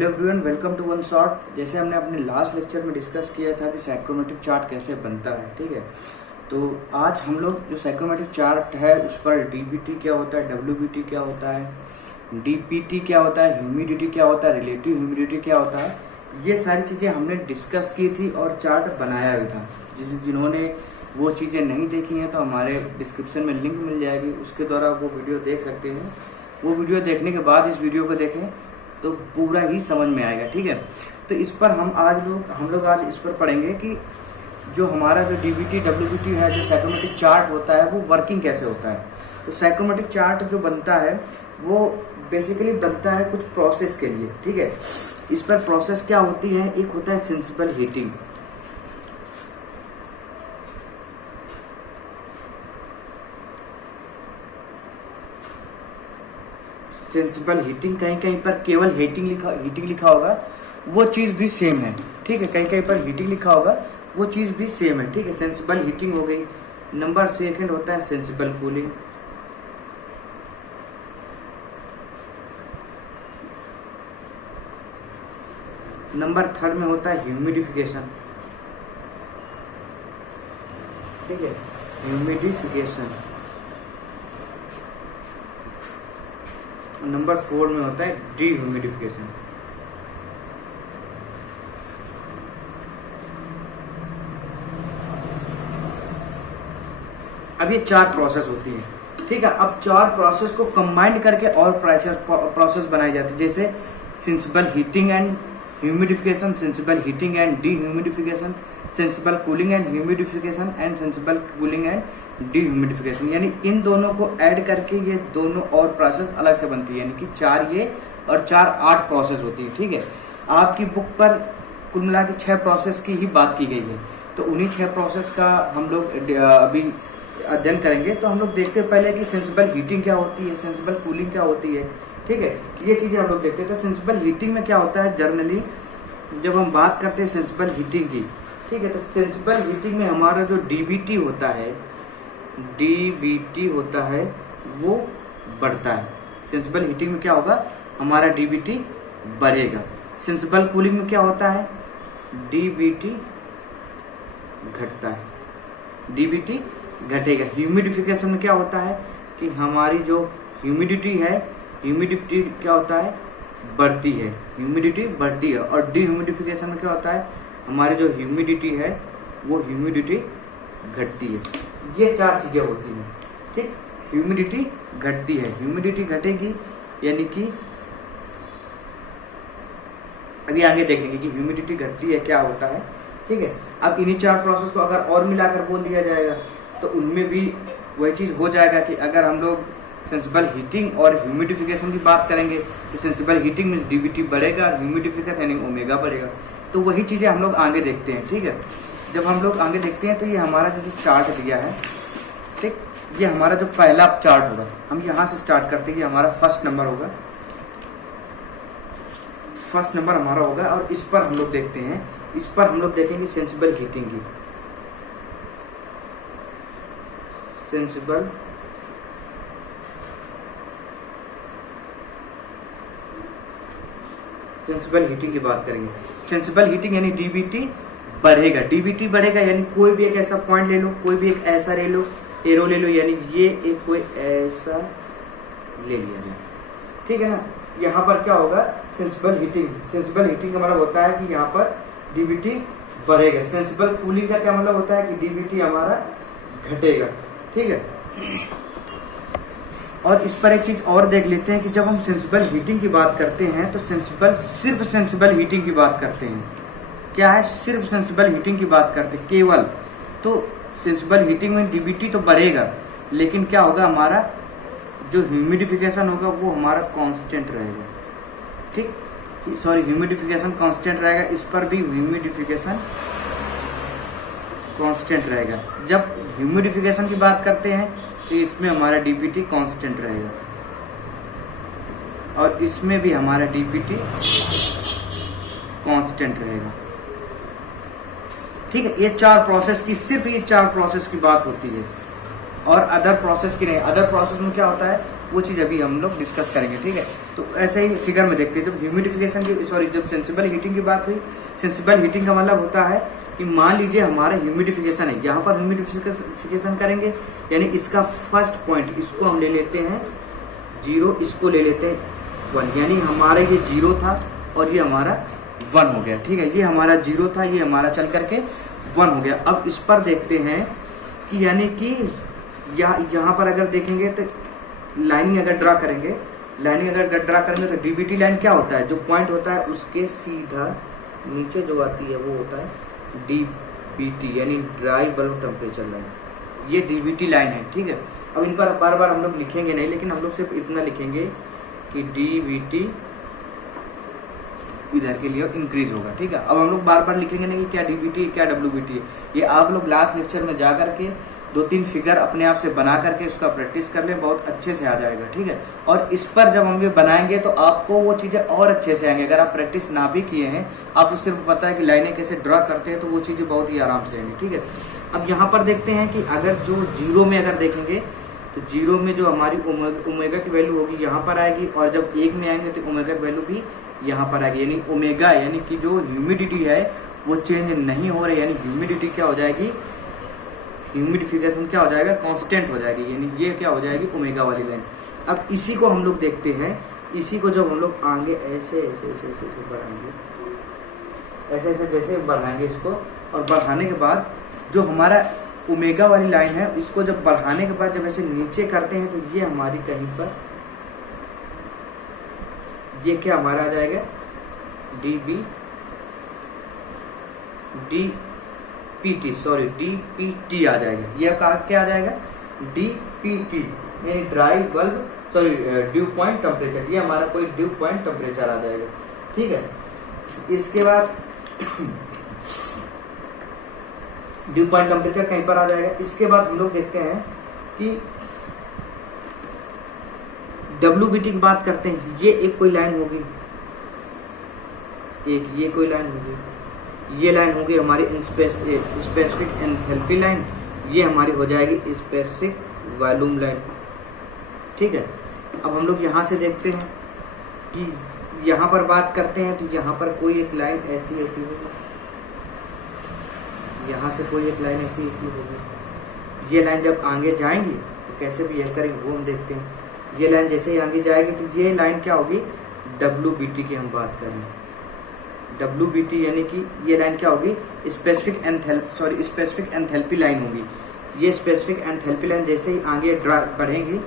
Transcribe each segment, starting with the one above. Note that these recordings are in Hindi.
Hello everyone, welcome to one shot. जैसे हमने अपने लास्ट लेक्चर में डिस्कस किया था कि साइक्रोमेट्रिक चार्ट कैसे बनता है, ठीक है। तो आज हम लोग जो साइक्रोमेट्रिक चार्ट है उस पर डीबीटी क्या होता है, डब्ल्यूबीटी क्या होता है, डीपीटी क्या होता है, ह्यूमिडिटी क्या होता है, रिलेटिव ह्यूमिडिटी क्या होता है, ये सारी चीज़ें हमने डिस्कस की थी और चार्ट बनाया भी था। जिन्होंने वो चीज़ें नहीं देखी हैं तो हमारे डिस्क्रिप्शन में लिंक मिल जाएगी, उसके द्वारा वो वीडियो देख सकते हैं। वो वीडियो देखने के बाद इस वीडियो को देखें तो पूरा ही समझ में आएगा, ठीक है। तो इस पर हम लोग आज इस पर पढ़ेंगे कि जो हमारा जो डीबीटी डब्ल्यूबीटी है, जो साइक्रोमेट्रिक चार्ट होता है, वो वर्किंग कैसे होता है। तो साइक्रोमेट्रिक चार्ट जो बनता है वो बेसिकली बनता है कुछ प्रोसेस के लिए, ठीक है। इस पर प्रोसेस क्या होती है, एक होता है सेंसिबल हीटिंग। सेंसिबल हीटिंग, कहीं कहीं पर केवल हीटिंग लिखा होगा, वो चीज़ भी सेम है, ठीक है। कहीं कहीं पर हीटिंग लिखा होगा, वो चीज़ भी सेम है, ठीक है। सेंसिबल हीटिंग हो गई। नंबर सेकंड होता है सेंसिबल कूलिंग। नंबर थर्ड में होता है ह्यूमिडिफिकेशन, ठीक है, ह्यूमिडिफिकेशन। नंबर 4 में होता है डीह्यूमिडिफिकेशन। अब ये 4 प्रोसेस होती है, ठीक है। अब 4 प्रोसेस को कंबाइंड करके और प्रोसेस बनाई जाती है, जैसे sensible heating and humidification, sensible heating and dehumidification, sensible cooling and humidification and sensible cooling and dehumidification. यानी इन दोनों को ऐड करके ये दोनों और प्रोसेस अलग से बनती है, यानी कि 4 ये और 4 8 प्रोसेस होती है, ठीक है। आपकी बुक पर कुल मिला के 6 प्रोसेस की ही बात की गई है, तो उन्हीं 6 प्रोसेस का हम लोग अभी अध्ययन करेंगे। तो हम लोग देखते हैं पहले कि सेंसिबल हीटिंग क्या होती है, सेंसिबल कूलिंग क्या होती है, ठीक है। ये चीज़ें हम लोग देखते हैं। तो सेंसिबल हीटिंग में क्या होता है, जनरली जब हम बात करते हैं सेंसिबल हीटिंग की, ठीक है, तो सेंसिबल हीटिंग में हमारा जो डीबीटी होता है वो बढ़ता है। सेंसिबल हीटिंग में क्या होगा, हमारा डीबीटी बढ़ेगा। सेंसिबल कूलिंग में क्या होता है, डीबीटी घटता है, डीबीटी घटेगा। ह्यूमिडिफिकेशन में क्या होता है कि हमारी जो ह्यूमिडिटी क्या होता है, बढ़ती है, ह्यूमिडिटी बढ़ती है। और डीह्यूमिडिफिकेशन में क्या होता है, हमारी जो ह्यूमिडिटी है वो ह्यूमिडिटी घटती है। ये 4 चीज़ें होती हैं, ठीक। ह्यूमिडिटी घटती है, ह्यूमिडिटी घटेगी, यानी कि अभी आगे देख लेंगे कि ह्यूमिडिटी घटती है क्या होता है, ठीक है। अब इन्हीं 4 प्रोसेस को अगर और मिलाकर बोल दिया जाएगा तो उनमें भी वही चीज़ हो जाएगा कि अगर हम लोग सेंसिबल हीटिंग और ह्यूमिडिफिकेशन की बात करेंगे तो सेंसिबल हीटिंग मीन्स डीबीटी बढ़ेगा और ह्यूमिडिफिकेशन यानी ओमेगा बढ़ेगा। तो वही चीज़ें हम लोग आगे देखते हैं, ठीक है। जब हम लोग आगे देखते हैं तो ये हमारा जैसे चार्ट दिया है, ठीक, ये हमारा जो पहला चार्ट होगा, हम यहाँ से स्टार्ट करते हैं कि हमारा फर्स्ट नंबर हमारा होगा और इस पर हम लोग देखते हैं, इस पर हम लोग देखेंगे सेंसिबल हीटिंग की, सेंसिबल हीटिंग की बात करेंगे। सेंसिबल हीटिंग यानी डीबीटी बढ़ेगा, डीबीटी बढ़ेगा यानी कोई भी एक ऐसा पॉइंट ले लो, कोई भी एक ऐसा एरो ले लो, यानी ये एक कोई ऐसा ले लिया जाए, ठीक है ना। यहाँ पर क्या होगा, सेंसिबल हीटिंग का मतलब होता है कि यहाँ पर डीबीटी बढ़ेगा। सेंसिबल कूलिंग का क्या मतलब होता है कि डीबीटी हमारा घटेगा, ठीक है। और इस पर एक चीज और देख लेते हैं कि जब हम सेंसिबल हीटिंग की बात करते हैं तो सिर्फ सेंसिबल हीटिंग की बात करते हैं। क्या है, सिर्फ सेंसिबल हीटिंग की बात करते हैं केवल। तो सेंसिबल हीटिंग में डीबीटी तो बढ़ेगा, लेकिन क्या होगा, हमारा जो ह्यूमिडिफिकेशन होगा वो हमारा कांस्टेंट रहेगा, ठीक। सॉरी, ह्यूमिडिफिकेशन कांस्टेंट रहेगा, इस पर भी ह्यूमिडिफिकेशन कांस्टेंट रहेगा। जब ह्यूमिडिफिकेशन की बात करते हैं तो इसमें हमारा डीबीटी कांस्टेंट रहेगा और इसमें भी हमारा डीबीटी कांस्टेंट रहेगा, ठीक है। ये 4 प्रोसेस की, सिर्फ ये 4 प्रोसेस की बात होती है और अदर प्रोसेस की नहीं। अदर प्रोसेस में क्या होता है वो चीज़ अभी हम लोग डिस्कस करेंगे, ठीक है। तो ऐसे ही फिगर में देखते हैं, जब ह्यूमिडिफिकेशन की जब सेंसिबल हीटिंग की बात हुई, सेंसिबल हीटिंग का मतलब होता है कि मान लीजिए हमारा ह्यूमिडिफिकेशन है, यहाँ पर ह्यूमिडिफिकेशन करेंगे, यानी इसका फर्स्ट पॉइंट इसको हम ले लेते हैं 0, इसको ले लेते हैं 1, यानी हमारा ये 0 था और ये हमारा 1 हो गया, ठीक है। ये हमारा 0 था, ये हमारा चल करके 1 हो गया। अब इस पर देखते हैं कि यानी कि यहाँ पर अगर देखेंगे तो लाइनिंग अगर ड्रा करेंगे तो डीबीटी लाइन क्या होता है, जो पॉइंट होता है उसके सीधा नीचे जो आती है वो होता है डीबीटी, यानी ड्राई बल्ब टेम्परेचर लाइन। ये डीबीटी लाइन है, ठीक है। अब इन पर बार बार हम लोग लिखेंगे नहीं, लेकिन हम लोग सिर्फ इतना लिखेंगे कि डीबीटी इधर के लिए इंक्रीज होगा, ठीक है। अब हम लोग बार बार लिखेंगे नहीं कि क्या डीबीटी है क्या डब्ल्यूबीटी है, ये आप लोग लास्ट लेक्चर में जा करके 2-3 फिगर अपने आप से बना करके उसका प्रैक्टिस कर लें, बहुत अच्छे से आ जाएगा, ठीक है। और इस पर जब हम ये बनाएंगे तो आपको वो चीज़ें और अच्छे से आएंगे। अगर आप प्रैक्टिस ना भी किए हैं, आपको सिर्फ पता है कि लाइनें कैसे ड्रा करते हैं, तो वो चीज़ें बहुत ही आराम से आएंगी, ठीक है। अब यहाँ पर देखते हैं कि अगर जो 0 में अगर देखेंगे तो 0 में जो हमारी ओमेगा की वैल्यू होगी यहाँ पर आएगी, और जब 1 में आएंगे तो ओमेगा की वैल्यू भी यहाँ पर आएगी, यानी ओमेगा यानी कि जो ह्यूमिडिटी है वो चेंज नहीं हो रही, यानी ह्यूमिडिटी क्या हो जाएगी, ह्यूमिडिफिकेशन क्या हो जाएगा, कांस्टेंट हो जाएगी, यानी ये क्या हो जाएगी ओमेगा वाली लाइन। अब इसी को हम लोग देखते हैं, इसी को जब हम लोग आगे ऐसे बढ़ाएंगे, ऐसे जैसे बढ़ाएंगे इसको, और बढ़ाने के बाद जो हमारा ओमेगा वाली लाइन है इसको जब बढ़ाने के बाद जब ऐसे नीचे करते हैं तो ये हमारी कहीं पर ये क्या हमारा आ जाएगा डीपीटी आ जाएगा। ये क्या आ जाएगा डीपीटी, यानी dry bulb due point temperature, ये हमारा कोई ड्यू पॉइंट टेम्परेचर आ जाएगा, ठीक है। इसके बाद ड्यू पॉइंट टेम्परेचर कहीं पर आ जाएगा। इसके बाद हम लोग देखते हैं कि डब्ल्यूबीटी की बात करते हैं, ये एक कोई लाइन होगी, एक ये कोई लाइन होगी, ये लाइन होगी हमारी स्पेसिफिक एंथैल्पी लाइन, ये हमारी हो जाएगी स्पेसिफिक वॉल्यूम लाइन, ठीक है। अब हम लोग यहाँ से देखते हैं कि यहाँ पर बात करते हैं तो यहाँ पर कोई एक लाइन ऐसी होगी, यहाँ से कोई एक लाइन ऐसी होगी। ये लाइन जब आगे जाएंगी तो कैसे बिहेव करेंगे वो हम देखते हैं। ये लाइन जैसे ही आगे जाएगी तो ये लाइन क्या होगी डब्ल्यूबीटी की हम बात करें, डब्ल्यूबीटी यानी कि ये लाइन क्या होगी स्पेसिफिक एंथैल्पी लाइन होगी। ये स्पेसिफिक एंथैल्पी लाइन जैसे ही आगे बढ़ेंगी,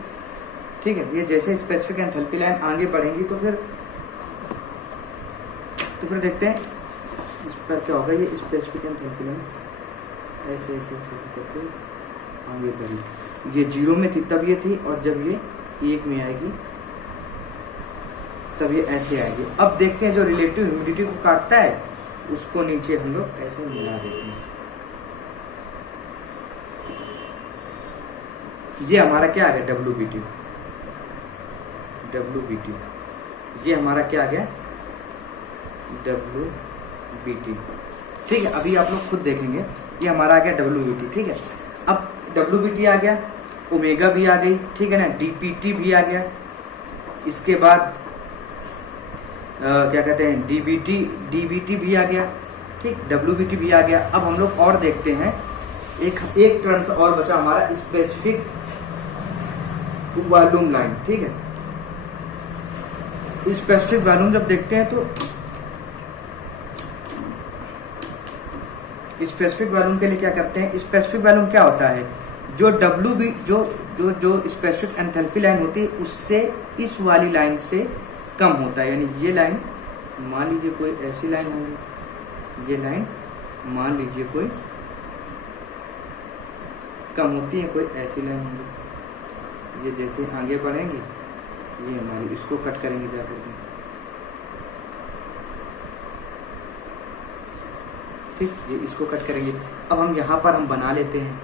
ठीक है, ये जैसे स्पेसिफिक एंथैल्पी लाइन आगे बढ़ेंगी तो फिर देखते हैं इस पर क्या होगा। ये स्पेसिफिक एंथैल्पी लाइन ऐसे करके आगे बढ़ी, ये 0 में थी तब ये थी, और जब ये 1 में आएगी तब ये ऐसे आएगी। अब देखते हैं जो रिलेटिव ह्यूमिडिटी को काटता है उसको नीचे हम लोग ऐसे मिला देते हैं। ये हमारा क्या आ गया डब्ल्यूबीटी, ये हमारा क्या आ गया डब्ल्यूबीटी, ठीक है। अभी आप लोग खुद देखेंगे ये हमारा आ गया डब्ल्यूबीटी, ठीक है। अब डब्ल्यूबीटी आ गया, ओमेगा भी आ गई, ठीक है ना, डीपीटी भी आ गया, इसके बाद क्या कहते हैं डीबीटी भी आ गया, ठीक, डब्ल्यूबीटी भी आ गया। अब हम लोग और देखते हैं, एक टर्म और बचा हमारा स्पेसिफिक वॉल्यूम लाइन, ठीक है। स्पेसिफिक वॉल्यूम जब देखते हैं तो स्पेसिफिक वॉल्यूम के लिए क्या करते हैं, स्पेसिफिक वॉल्यूम क्या होता है, जो जो स्पेसिफिक एंथैल्पी लाइन होती है उससे इस वाली लाइन से कम होता है। यानी ये लाइन मान लीजिए कोई ऐसी लाइन होगी, ये लाइन मान लीजिए कोई कम होती है, कोई ऐसी लाइन होगी, ये जैसे आगे बढ़ेंगे ये हमारी इसको कट करेंगे जाकर के, ठीक, ये इसको कट करेंगे। अब हम यहाँ पर हम बना लेते हैं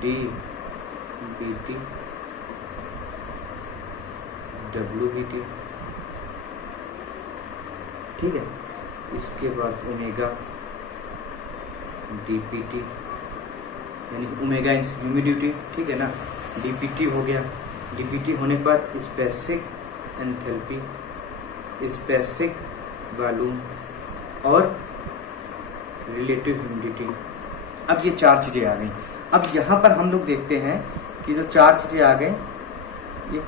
डीबीटी डब्ल्यूबीटी, ठीक है। इसके बाद ओमेगा डीपीटी यानी ओमेगा इंस ह्यूमिडिटी, ठीक है ना, डीपीटी हो गया, डीबीटी होने के बाद स्पेसिफिक एंथैल्पी, स्पेसिफिक वॉल्यूम और रिलेटिव ह्यूमिडिटी। अब ये 4 चीज़ें आ गई। अब यहाँ पर हम लोग देखते हैं कि जो 4 चीज़ें आ गई, ये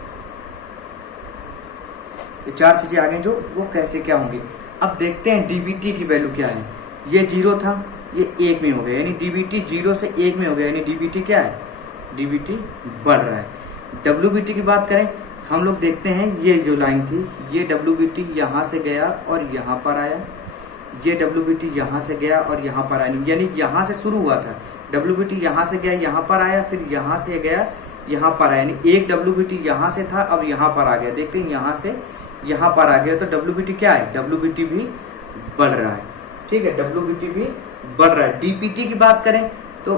4 चीज़ें आ गई जो वो कैसे क्या होंगी। अब देखते हैं डीबीटी की वैल्यू क्या है। ये 0 था, ये 1 में हो गया, यानी डीबीटी 0 से 1 में हो गया, यानी डीबीटी क्या है, डीबीटी बढ़ रहा है। डब्ल्यूबीटी की बात करें, हम लोग देखते हैं ये जो लाइन थी, ये डब्ल्यूबीटी यहाँ से गया और यहाँ पर आया, ये डब्ल्यूबीटी यहाँ से गया और यहाँ पर आया, यानी यहाँ से शुरू हुआ था, डब्ल्यूबीटी यहाँ से गया यहाँ पर आया, फिर यहाँ से गया यहाँ पर आया, यानी एक डब्ल्यूबीटी यहाँ से था अब यहाँ पर आ गया। देखते हैं यहाँ से यहाँ पर आ गया तो डब्ल्यूबीटी क्या है, डब्ल्यूबीटी भी बढ़ रहा है। ठीक है, डब्ल्यूबीटी भी बढ़ रहा है। डीपीटी की बात करें तो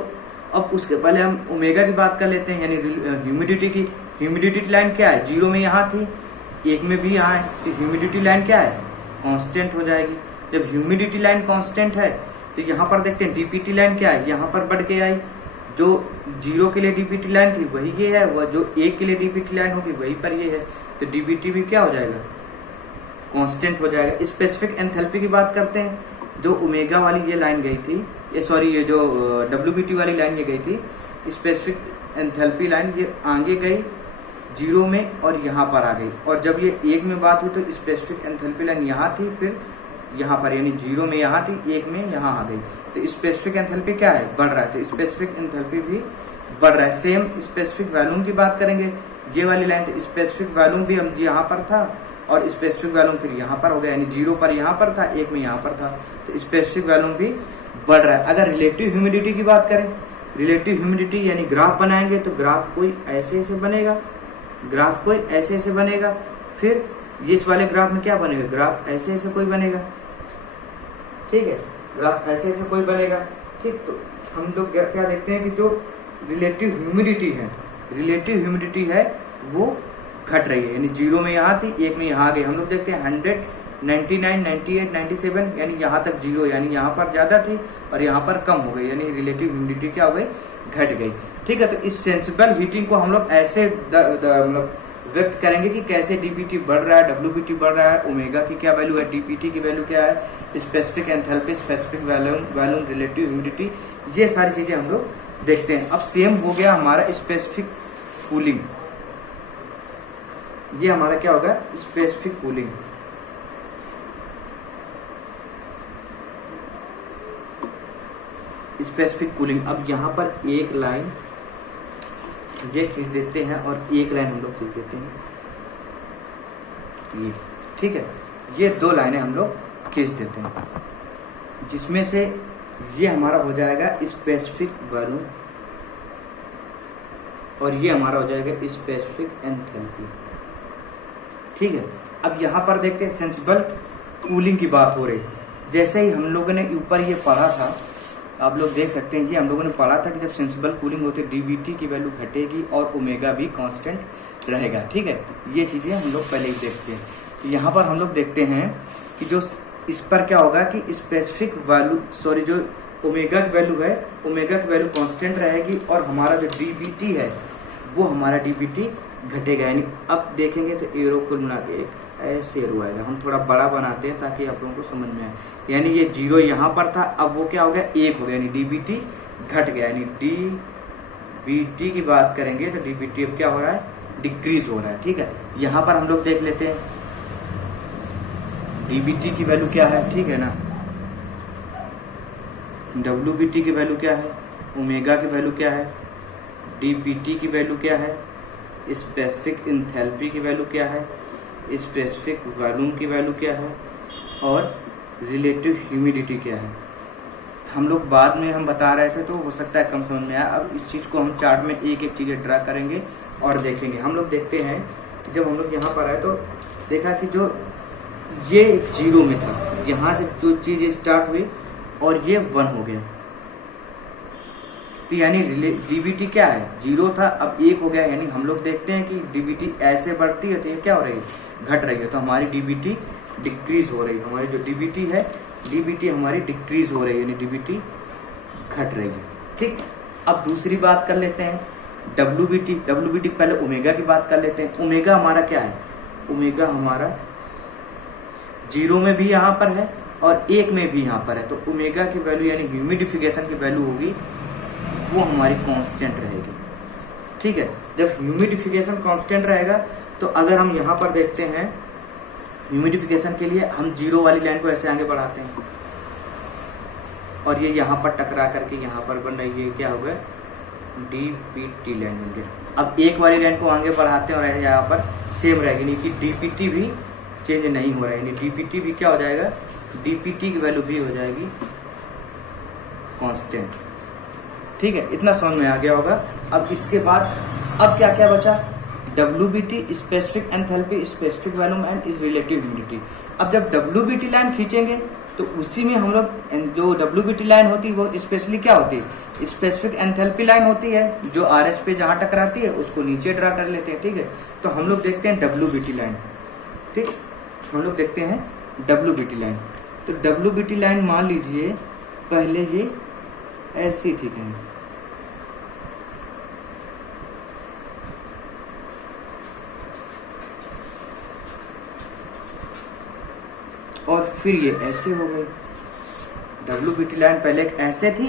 अब उसके पहले हम ओमेगा की बात कर लेते हैं, यानी ह्यूमिडिटी की। ह्यूमिडिटी लाइन क्या है, 0 में यहाँ थी, 1 में भी यहाँ है, तो ह्यूमिडिटी लाइन क्या है, कांस्टेंट हो जाएगी। जब ह्यूमिडिटी लाइन कांस्टेंट है तो यहाँ पर देखते हैं डीपीटी लाइन क्या है, यहाँ पर बढ़ के आई। जो 0 के लिए डीपीटी लाइन थी वही ये है, वह जो 1 के लिए डीपीटी लाइन होगी वही पर ये है, तो डीबीटी भी क्या हो जाएगा, कांस्टेंट हो जाएगा। स्पेसिफिक एंथैल्पी की बात करते हैं, जो ओमेगा वाली ये लाइन गई थी, ये जो डब्ल्यूबीटी वाली लाइन ये गई थी, स्पेसिफिक एंथैल्पी लाइन ये आगे गई 0 में और यहाँ पर आ गई, और जब ये 1 में बात हुई तो स्पेसिफिक एंथैल्पी लाइन यहाँ थी, फिर यहाँ पर, यानी 0 में यहाँ थी, 1 में यहाँ आ गई, तो स्पेसिफिक एंथैल्पी क्या है, बढ़ रहा है, तो स्पेसिफिक एंथैल्पी भी बढ़ रहा है। सेम स्पेसिफिक वॉल्यूम की बात करेंगे, ये वाली लाइन, तो स्पेसिफिक वॉल्यूम भी हम यहाँ पर था और स्पेसिफिक वॉल्यूम फिर यहाँ पर हो गया, यानी 0 पर यहाँ पर था, 1 में यहाँ पर था, तो स्पेसिफिक वॉल्यूम भी बढ़ रहा है। अगर रिलेटिव ह्यूमिडिटी की बात करें, रिलेटिव ह्यूमिडिटी यानी ग्राफ बनाएंगे तो ग्राफ कोई ऐसे ऐसे बनेगा, ग्राफ कोई ऐसे ऐसे बनेगा, फिर इस वाले ग्राफ में क्या बनेगा, ग्राफ ऐसे ऐसे कोई बनेगा। ठीक है, ग्राफ ऐसे ऐसे कोई बनेगा। ठीक, तो हम लोग क्या देखते हैं कि जो रिलेटिव ह्यूमिडिटी है, रिलेटिव ह्यूमिडिटी है वो घट रही है, यानी 0 में यहाँ थी, 1 में यहाँ आ गई। हम लोग देखते हैं 100, 99, 98, 97, यानी यहाँ तक 0, यानी यहाँ पर ज़्यादा थी और यहाँ पर कम हो गई, यानी रिलेटिव ह्यूमिडिटी क्या हो गई, घट गई। ठीक है, तो इस सेंसिबल हीटिंग को हम लोग ऐसे मतलब व्यक्त करेंगे कि कैसे डीबीटी बढ़ रहा है, डब्ल्यूबीटी बढ़ रहा है, ओमेगा की क्या वैल्यू है, डीपीटी की वैल्यू क्या है, specific enthalpy, specific volume, relative humidity, ये सारी चीज़ें हम लोग देखते हैं। अब सेम हो गया हमारा स्पेसिफिक कूलिंग, ये हमारा क्या होगा, स्पेसिफिक कूलिंग। स्पेसिफिक कूलिंग, अब यहाँ पर एक लाइन ये खींच देते हैं और एक लाइन हम लोग खींच देते हैं, ये। ठीक है, ये 2 लाइनें हम लोग खींच देते हैं, जिसमें से ये हमारा हो जाएगा स्पेसिफिक वॉल्यूम और ये हमारा हो जाएगा स्पेसिफिक एंथैल्पी। ठीक है, अब यहाँ पर देखते हैं सेंसिबल कूलिंग की बात हो रही। जैसे ही हम लोगों ने ऊपर ये पढ़ा था, आप लोग देख सकते हैं कि हम लोगों ने पढ़ा था कि जब सेंसिबल कूलिंग होती है डीबीटी की वैल्यू घटेगी और ओमेगा भी कांस्टेंट रहेगा। ठीक है, ये चीज़ें हम लोग पहले ही देखते हैं। यहाँ पर हम लोग देखते हैं कि जो इस पर क्या होगा कि स्पेसिफिक वैल्यू जो ओमेगा की वैल्यू है, ओमेगा की वैल्यू कांस्टेंट रहेगी और हमारा जो डीबीटी है वो हमारा डीबीटी घटेगा। यानी अब देखेंगे तो एरो को मिला के एक ऐसे एरो आएगा, हम थोड़ा बड़ा बनाते हैं ताकि आप लोगों को समझ में आए। यानी ये 0 यहाँ पर था, अब वो क्या हो गया, 1 हो गया, यानी डीबीटी घट गया। यानी डीबीटी की बात करेंगे तो डीबीटी अब क्या हो रहा है, डिक्रीज हो रहा है। ठीक है, यहाँ पर हम लोग देख लेते हैं डीबीटी की वैल्यू क्या है। ठीक है ना, डब्ल्यूबीटी की वैल्यू क्या है, ओमेगा की वैल्यू क्या है, डीबीटी की वैल्यू क्या है, स्पेसिफिक एंथैल्पी की वैल्यू क्या है, स्पेसिफिक वॉल्यूम की वैल्यू क्या है और रिलेटिव ह्यूमिडिटी क्या है। हम लोग बाद में हम बता रहे थे तो हो सकता है कम समझ में आया। अब इस चीज़ को हम चार्ट में एक एक चीज़ें ड्रा करेंगे और देखेंगे। हम लोग देखते हैं कि जब हम लोग यहाँ पर आए तो देखा कि जो ये 0 में था, यहाँ से जो चीज़ स्टार्ट हुई और ये 1 हो गया, तो यानी डीबीटी क्या है, 0 था अब 1 हो गया। यानी हम लोग देखते हैं कि डीबीटी ऐसे बढ़ती है तो ये क्या हो रही है, घट रही है, तो हमारी डीबीटी डिक्रीज हो रही है। हमारी जो डीबीटी है, डीबीटी हमारी डिक्रीज हो रही है, यानी डीबीटी घट रही है। ठीक, अब दूसरी बात कर लेते हैं WBT पहले ओमेगा की बात कर लेते हैं। ओमेगा हमारा क्या है, ओमेगा हमारा 0 में भी यहाँ पर है और 1 में भी यहाँ पर है। तो ओमेगा की वैल्यू यानी ह्यूमिडिफिकेशन की वैल्यू होगी वो हमारी कांस्टेंट रहेगी, ठीक है। जब ह्यूमिडिफिकेशन कांस्टेंट रहेगा तो अगर हम यहाँ पर देखते हैं ह्यूमिडिफिकेशन के लिए हम 0 वाली लाइन को ऐसे आगे बढ़ाते हैं और ये यहाँ पर टकरा करके यहाँ पर बन रही है, क्या होगा, DPT लाइन बन गया। अब 1 वाली लाइन को आगे बढ़ाते हैं और यहाँ पर सेम रहेगी, नहीं कि DPT भी चेंज नहीं हो रहा है, DPT भी क्या हो जाएगा, DPT की वैल्यू भी हो जाएगी कांस्टेंट, ठीक है। इतना समझ में आ गया होगा। अब इसके बाद अब क्या क्या बचा, WBT specific enthalpy, specific volume and is relative humidity. अब जब WBT लाइन खींचेंगे तो उसी में हम लोग जो WBT लाइन होती है वो स्पेशली क्या होती है, स्पेसिफिक एंथैल्पी लाइन होती है, जो RS पे जहाँ टकराती है उसको नीचे ड्रा कर लेते हैं, ठीक है। तो हम लोग देखते हैं WBT लाइन, ठीक, हम लोग देखते हैं WBT लाइन। तो WBT लाइन मान लीजिए पहले ये ऐसी थी कहीं, और फिर ये ऐसे हो गई। WBT लाइन पहले एक ऐसे थी,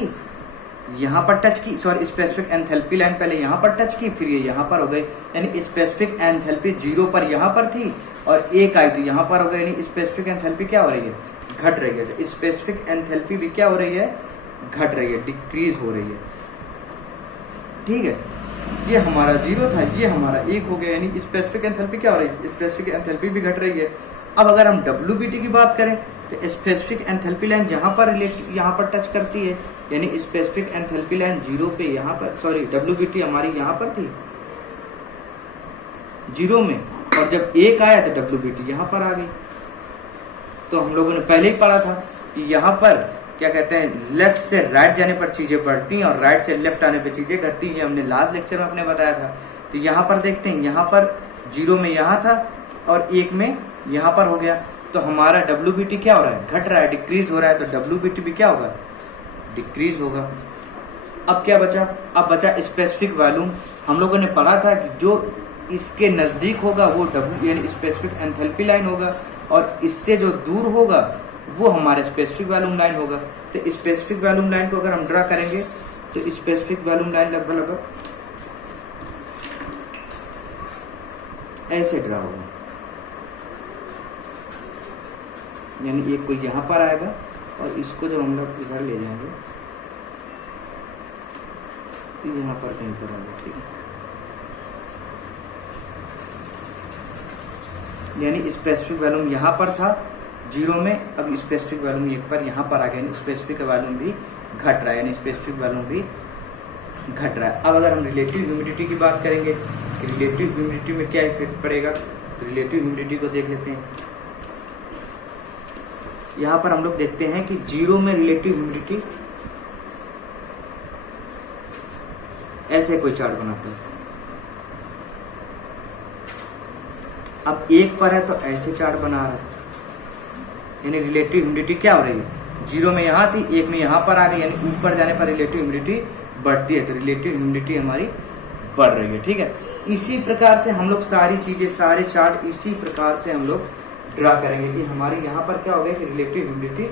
यहाँ पर टच की, सॉरी स्पेसिफिक एंथैल्पी लाइन पहले यहाँ पर टच की, फिर ये यहाँ पर हो गई, यानी स्पेसिफिक एंथैल्पी 0 पर यहाँ पर थी और 1 आई थी यहाँ पर हो गई, यानी स्पेसिफिक एंथैल्पी क्या हो रही है, घट रही है। तो स्पेसिफिक एंथैल्पी भी क्या हो रही है, घट रही है, डिक्रीज हो रही है, ठीक है। ये हमारा 0 था, ये हमारा 1 हो गया, यानी स्पेसिफिक एंथैल्पी क्या हो रही है, स्पेसिफिक एंथैल्पी भी घट रही है। अब अगर हम WBT की बात करें तो स्पेसिफिक एंथैल्पी लाइन जहाँ पर यहाँ पर टच करती है, यानी स्पेसिफिक एंथैल्पी लाइन 0 पे यहाँ पर, सॉरी WBT हमारी यहाँ पर थी 0 में, और जब 1 आया तो WBT यहाँ पर आ गई। तो हम लोगों ने पहले ही पढ़ा था कि यहाँ पर क्या कहते हैं, लेफ्ट से राइट जाने पर चीज़ें बढ़ती हैं और राइट से लेफ्ट आने पर चीज़ें घटती हैं, हमने लास्ट लेक्चर में अपने बताया था। तो यहाँ पर देखते हैं, यहाँ पर 0 में यहाँ था और 1 में यहाँ पर हो गया, तो हमारा WBT क्या हो रहा है, घट रहा है, डिक्रीज हो रहा है, तो WBT भी क्या होगा, डिक्रीज होगा। अब क्या बचा, अब बचा स्पेसिफिक वॉल्यूम। हम लोगों ने पढ़ा था कि जो इसके नज़दीक होगा वो यानी स्पेसिफिक एंथैल्पी लाइन होगा, और इससे जो दूर होगा वो हमारा स्पेसिफिक वॉल्यूम लाइन होगा। तो स्पेसिफिक वॉल्यूम लाइन को अगर हम ड्रा करेंगे तो स्पेसिफिक वॉल्यूम लाइन लगभग ऐसे ड्रा होगा, यानी एक कोई यहाँ पर आएगा और इसको जब हम लोग इधर ले जाएंगे तो यहाँ पर कहीं पर आएगा, ठीक है। यानी स्पेसिफिक वॉल्यूम यहाँ पर था 0 में, अब स्पेसिफिक वॉल्यूम 1 पर यहाँ पर आ गया, यानी स्पेसिफिक वॉल्यूम भी घट रहा है, यानी स्पेसिफिक वॉल्यूम भी घट रहा है। अब अगर हम रिलेटिव ह्यूमिडिटी की बात करेंगे, रिलेटिव ह्यूमिडिटी में क्या इफेक्ट पड़ेगा, तो रिलेटिव ह्यूमिडिटी को देख लेते हैं। यहाँ पर हम लोग देखते हैं कि 0 में रिलेटिव ह्यूमिडिटी ऐसे कोई चार्ट बनाते हैं, अब 1 पर है तो ऐसे चार्ट बना रहा है, यानी रिलेटिव ह्यूमिडिटी क्या हो रही है, 0 में यहाँ थी, 1 में यहाँ पर आ गई, यानी ऊपर जाने पर रिलेटिव ह्यूमिडिटी बढ़ती है, तो रिलेटिव ह्यूमिडिटी हमारी बढ़ रही है, ठीक है। इसी प्रकार से हम लोग सारी चीज़ें, सारे चार्ट इसी प्रकार से हम लोग ड्रा करेंगे कि हमारे यहाँ पर क्या हो गया कि रिलेटिव ह्यूमिडिटी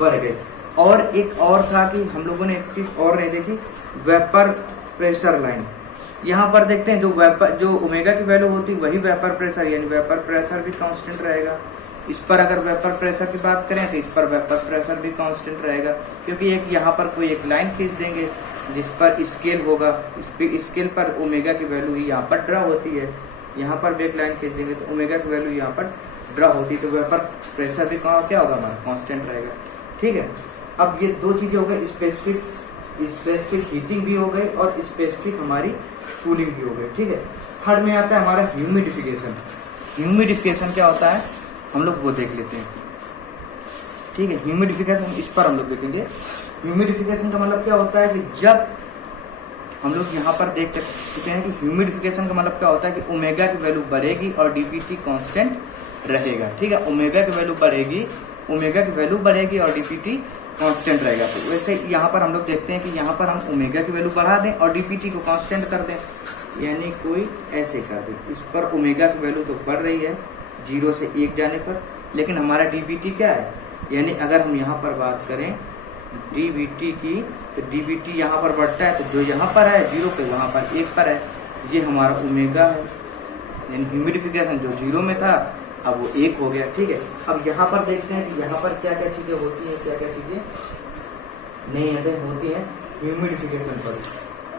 बढ़ गई। और एक और था कि हम लोगों ने एक चीज़ और नहीं देखी, वेपर प्रेशर लाइन। यहाँ पर देखते हैं जो ओमेगा की वैल्यू होती है वही वेपर प्रेशर, यानी वेपर प्रेशर भी कांस्टेंट रहेगा। इस पर अगर वेपर प्रेशर की बात करें तो इस पर वेपर प्रेशर भी कांस्टेंट रहेगा, क्योंकि एक यहाँ पर कोई एक लाइन खींच देंगे जिस पर स्केल होगा, स्केल पर ओमेगा की वैल्यू ही यहाँ पर ड्रा होती है, यहाँ पर भी एक लाइन खींच देंगे तो ओमेगा की वैल्यू यहाँ पर ड्रा होती है, तो वेपर प्रेशर भी क्या होगा हमारा, कांस्टेंट रहेगा, ठीक है। अब ये दो चीज़ें हो गई, स्पेसिफिक हीटिंग भी हो गई और स्पेसिफिक हमारी कूलिंग भी हो गई, ठीक है। थर्ड में आता है हमारा ह्यूमिडिफिकेशन। ह्यूमिडिफिकेशन क्या होता है हम लोग वो देख लेते हैं, ठीक है। ह्यूमिडिफिकेशन इस पर हम लोग देखेंगे। ह्यूमिडिफिकेशन का मतलब क्या होता है कि जब हम लोग यहाँ पर देख चुके हैं कि ह्यूमिडिफिकेशन का मतलब क्या होता है कि ओमेगा की वैल्यू बढ़ेगी और डीपीटी कांस्टेंट रहेगा, ठीक है। ओमेगा की वैल्यू बढ़ेगी और डीपीटी कांस्टेंट रहेगा। तो वैसे यहाँ पर हम लोग देखते हैं कि यहाँ पर हम ओमेगा की वैल्यू बढ़ा दें और डीपीटी को कांस्टेंट कर दें, यानी कोई ऐसे कर दें। इस पर ओमेगा की वैल्यू तो बढ़ रही है 0 से 1 जाने पर, लेकिन हमारा डीबीटी क्या है, यानी अगर हम यहाँ पर बात करें डीबीटी की, तो डीबीटी यहाँ पर बढ़ता है, तो जो यहाँ पर है 0 पे वहाँ पर 1 पर है, ये हमारा ओमेगा है। यानी ह्यूमिडिफिकेशन जो 0 में था अब वो 1 हो गया, ठीक है। अब यहाँ पर देखते हैं कि यहाँ पर क्या क्या चीज़ें होती हैं, क्या क्या चीज़ें नहीं होती हैं ह्यूमिडिफिकेशन पर,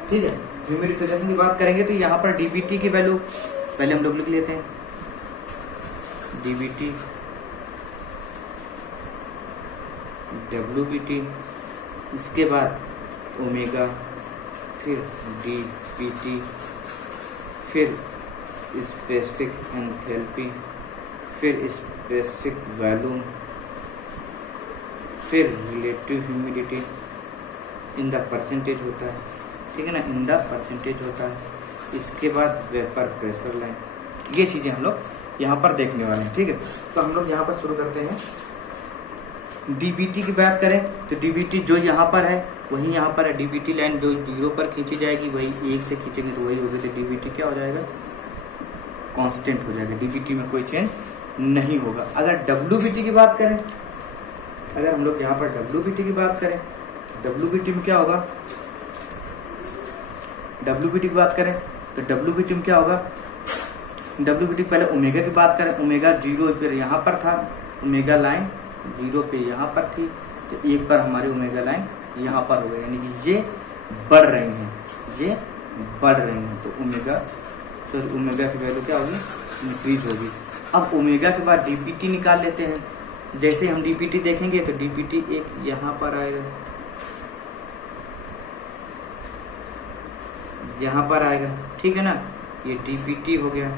ठीक है। ह्यूमिडिफिकेशन की बात करेंगे तो यहाँ पर डीबीटी की वैल्यू पहले हम लोग लिख लेते हैं, डीबीटी, डब्ल्यूबीटी, इसके बाद ओमेगा, फिर डीपीटी, फिर स्पेसिफिक एंथैल्पी, फिर स्पेसिफिक वॉल्यूम, फिर relative humidity in the percentage होता है, ठीक है ना, इन द परसेंटेज होता है। इसके बाद वेपर प्रेशर लाइन, ये चीज़ें हम लोग यहाँ पर देखने वाले हैं, ठीक है। तो हम लोग यहाँ पर शुरू करते हैं। डीबीटी की बात करें तो डीबीटी जो यहाँ पर है वही यहाँ पर है, डीबीटी लाइन जो 0 पर खींची जाएगी वही 1 से खींचेंगे तो वही होगी, तो डीबीटी क्या हो जाएगा, कांस्टेंट हो जाएगा, डीबीटी में कोई चेंज नहीं होगा। अगर डब्ल्यूबीटी की बात करें, अगर हम लोग यहाँ पर डब्ल्यूबीटी की बात करें, डब्ल्यूबीटी में क्या होगा, डब्ल्यूबीटी की बात करें तो डब्ल्यूबीटी में क्या होगा, डब्ल्यूबीटी पहले ओमेगा की बात करें, ओमेगा 0 पर यहाँ पर था, ओमेगा लाइन 0 पे यहाँ पर थी, तो 1 पर हमारी ओमेगा लाइन यहाँ पर हो गई, यानी कि ये बढ़ रही हैं, ये बढ़ रही हैं, तो ओमेगा की वैल्यू क्या होगी, इंक्रीज होगी। अब ओमेगा के बाद डीपीटी निकाल लेते हैं। जैसे हम डीपीटी देखेंगे तो डीपीटी एक यहाँ पर आएगा, यहाँ पर आएगा, ठीक है ना, ये डीपीटी हो गया।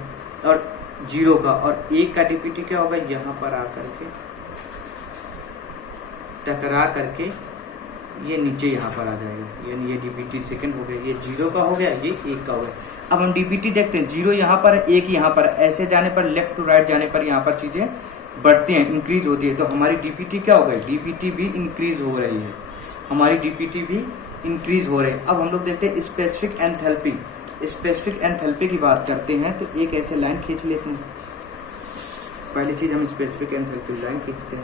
और 0 का और 1 का डीपीटी क्या होगा, यहाँ पर आकर के टकरा करके ये नीचे यहाँ पर आ जाएगा, यानी ये डीपीटी सेकंड हो गया, ये 0 का हो गया, ये 1 का हो गया। अब हम डीपीटी देखते हैं, 0 यहाँ पर है, 1 यहाँ पर, ऐसे जाने पर लेफ्ट टू राइट जाने पर यहाँ पर चीज़ें बढ़ती हैं, इंक्रीज होती है, तो हमारी डीपीटी क्या हो गई, डीपीटी भी इंक्रीज हो रही है, हमारी डीपीटी भी इंक्रीज हो रही है। अब हम लोग देखते हैं स्पेसिफिक एंथैल्पी, स्पेसिफिक एंथैल्पी की बात करते हैं तो एक ऐसे लाइन खींच लेते हैं। पहली चीज़ हम स्पेसिफिक एंथैल्पी लाइन खींचते हैं,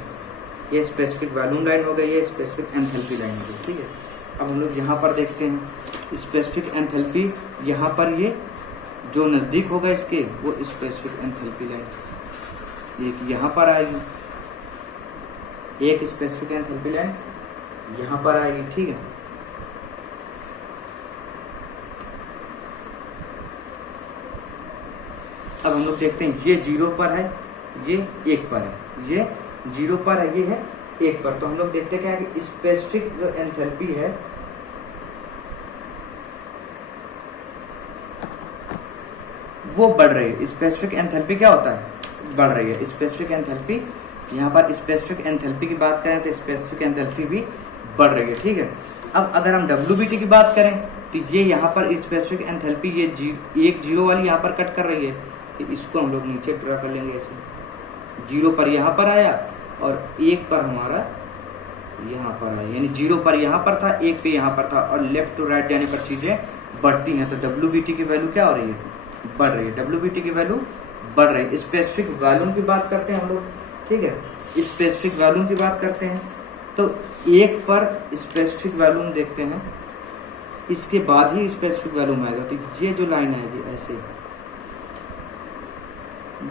ये स्पेसिफिक वॉल्यूम लाइन हो गई, ये स्पेसिफिक एंथैल्पी लाइन हो गई, ठीक है। अब हम लोग यहाँ पर देखते हैं स्पेसिफिक एंथैल्पी, यहाँ पर ये जो नज़दीक होगा इसके वो स्पेसिफिक एंथैल्पी लाइन, एक यहाँ पर आएगी, एक स्पेसिफिक एंथैल्पी लाइन यहाँ पर आएगी, ठीक है। अब हम लोग देखते हैं ये 0 पर है, ये 1 पर है, ये 0 पर है, ये है 1 पर, तो हम लोग देखते क्या है कि स्पेसिफिक जो एंथैल्पी है वो बढ़ रही है। स्पेसिफिक एंथैल्पी क्या होता है, बढ़ रही है। स्पेसिफिक एंथैल्पी, यहाँ पर स्पेसिफिक एंथैल्पी की बात करें तो स्पेसिफिक एंथैल्पी भी बढ़ रही है, ठीक है। अब अगर हम डब्ल्यूबीटी की बात करें तो ये यहाँ पर स्पेसिफिक एंथैल्पी ये 1 0 वाली यहाँ पर कट कर रही है, तो इसको हम लोग नीचे ड्रा कर लेंगे ऐसे, 0 पर यहाँ पर आया और 1 पर हमारा यहाँ पर आया, यानी 0 पर यहाँ पर था, 1 पे यहाँ पर था, और लेफ्ट टू राइट जाने पर चीज़ें बढ़ती हैं, तो डब्ल्यूबीटी की वैल्यू क्या हो रही है, बढ़ रही है, डब्ल्यूबीटी की वैल्यू बढ़ रही है। स्पेसिफिक वॉल्यूम की बात करते हैं हम लोग, ठीक है, स्पेसिफिक वॉल्यूम की बात करते हैं तो 1 पर स्पेसिफिक वॉल्यूम देखते हैं, इसके बाद ही स्पेसिफिक वॉल्यूम आएगा, तो ये जो लाइन आएगी ऐसे,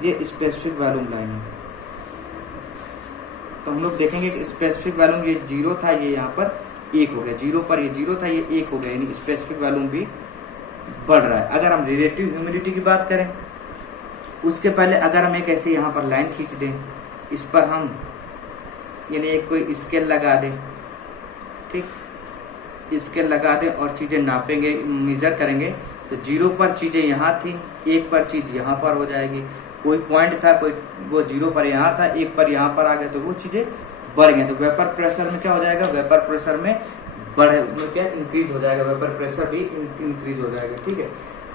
ये स्पेसिफिक वॉल्यूम लाइन है। तो हम लोग देखेंगे कि स्पेसिफिक वॉल्यूम ये 0 था, ये यहाँ पर 1 हो गया, 0 पर ये 0 था, ये 1 हो गया, यानी स्पेसिफिक वॉल्यूम भी बढ़ रहा है। अगर हम रिलेटिव ह्यूमिडिटी की बात करें उसके पहले अगर हम एक ऐसे यहाँ पर लाइन खींच दें, इस पर हम यानी एक कोई स्केल लगा दें, ठीक, स्केल लगा दें और चीज़ें नापेंगे, मेज़र करेंगे, तो 0 पर चीज़ें यहाँ थी, 1 पर चीज़ यहाँ पर हो जाएगी। कोई पॉइंट था, कोई वो 0 पर यहाँ था, 1 पर यहाँ पर आ गया, तो वो चीज़ें बढ़ गई। तो वेपर प्रेशर में क्या हो जाएगा, वेपर प्रेशर में क्या इंक्रीज हो जाएगा, वेपर प्रेशर भी इंक्रीज हो जाएगा, ठीक है।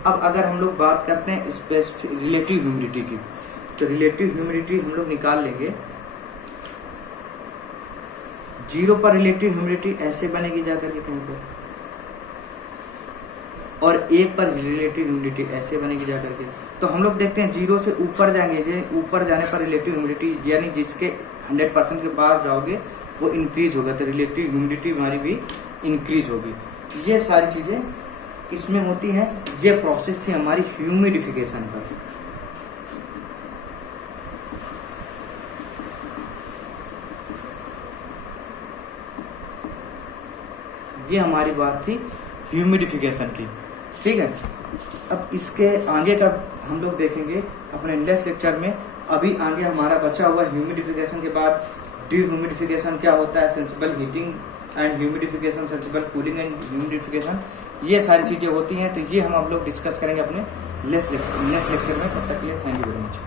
अब अगर हम लोग बात करते हैं स्पेसिफिक रिलेटिव ह्यूमिडिटी की, तो रिलेटिव ह्यूमिडिटी हम लोग निकाल लेंगे 0 पर रिलेटिव ह्यूमिडिटी ऐसे बनेगी जाकर के कहीं पर, और 1 पर रिलेटिव ह्यूमिडिटी ऐसे बनेगी जाकर के। तो हम लोग देखते हैं 0 से ऊपर जाएंगे, ऊपर जाने पर रिलेटिव ह्यूमिडिटी यानी जिसके 100% के बाहर जाओगे वो इंक्रीज होगा, तो रिलेटिव ह्यूमिडिटी हमारी भी इंक्रीज होगी। ये सारी चीज़ें इसमें होती हैं। ये प्रोसेस थी हमारी ह्यूमिडिफिकेशन पर। ये हमारी बात थी ह्यूमिडिफिकेशन की, ठीक है। अब इसके आगे का हम लोग देखेंगे अपने नेक्स्ट लेक्चर में। अभी आगे हमारा बचा हुआ ह्यूमिडिफिकेशन के बाद डिह्यूमिडिफिकेशन क्या होता है, sensible heating and humidification, sensible cooling and humidification, ये सारी चीज़ें होती हैं। तो ये हम लोग डिस्कस करेंगे अपने नेक्स्ट लेक्चर में। तब तक के लिए थैंक यू वेरी मच।